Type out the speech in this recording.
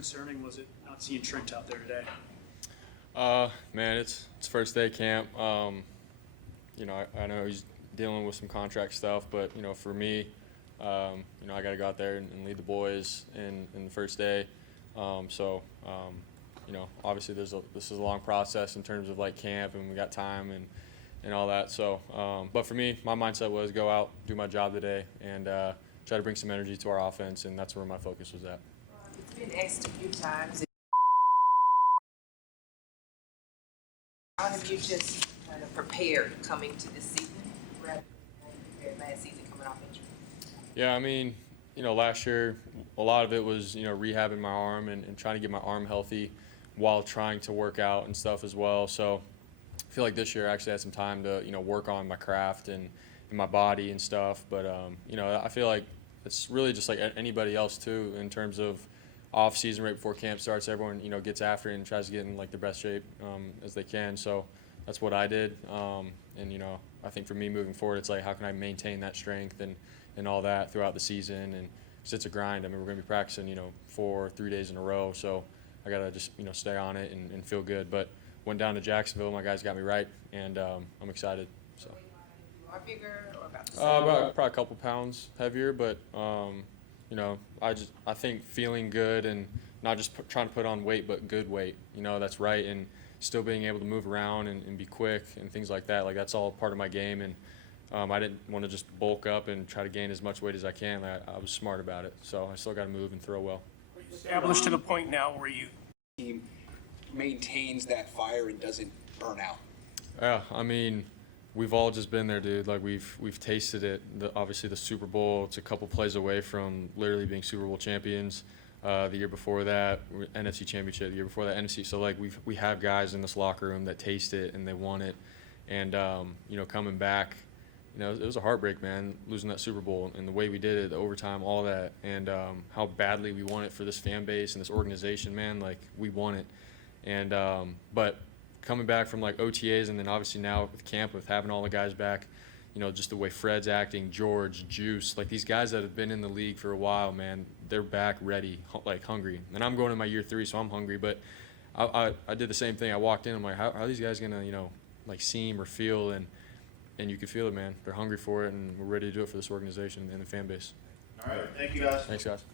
concerning was it not seeing Trent out there today? Man, it's first day camp. I know he's dealing with some contract stuff, but for me, I got to go out there and lead the boys in the first day. Obviously this is a long process in terms of like camp, and we got time and all that. So, but for me, my mindset was go out, do my job today, and try to bring some energy to our offense, and that's where my focus was at. It's been asked a few times. How have you just kind of prepared coming to this season rather than prepared last season coming off injury? Yeah, I mean, last year a lot of it was rehabbing my arm and trying to get my arm healthy while trying to work out and stuff as well. So I feel like this year I actually had some time to work on my craft and my body and stuff. But I feel like it's really just like anybody else too in terms of off season right before camp starts. Everyone gets after it and tries to get in like the best shape as they can. So that's what I did. I think for me moving forward, it's like how can I maintain that strength and all that throughout the season, and 'cause it's a grind. I mean, we're going to be practicing 3 days in a row, so I got to just stay on it and feel good. But went down to Jacksonville, my guys got me right, and I'm excited. So You are bigger or about the same? about probably a couple pounds heavier, but I think feeling good and not just trying to put on weight, but good weight. That's right, and still being able to move around and be quick and things like that. Like that's all part of my game, and I didn't want to just bulk up and try to gain as much weight as I can. I was smart about it, so I still got to move and throw well. Established to the point now where you team maintains that fire and doesn't burn out. Yeah, I mean, we've all just been there, dude. Like we've tasted it. Obviously, the Super Bowl. It's a couple plays away from literally being Super Bowl champions. The year before that, NFC Championship. The year before that, NFC. So like we have guys in this locker room that taste it and they want it, and coming back. It was a heartbreak, man, losing that Super Bowl and the way we did it, the overtime, all that, and how badly we want it for this fan base and this organization, man. Like, we want it. And but coming back from, like, OTAs and then obviously now with camp, with having all the guys back, just the way Fred's acting, George, Juice, like these guys that have been in the league for a while, man, they're back ready, like hungry. And I'm going in my year 3, so I'm hungry. But I did the same thing. I walked in, I'm like, how are these guys going to, like, seem or feel? And you can feel it, man. They're hungry for it, and we're ready to do it for this organization and the fan base. All right. Thank you, guys. Thanks, guys.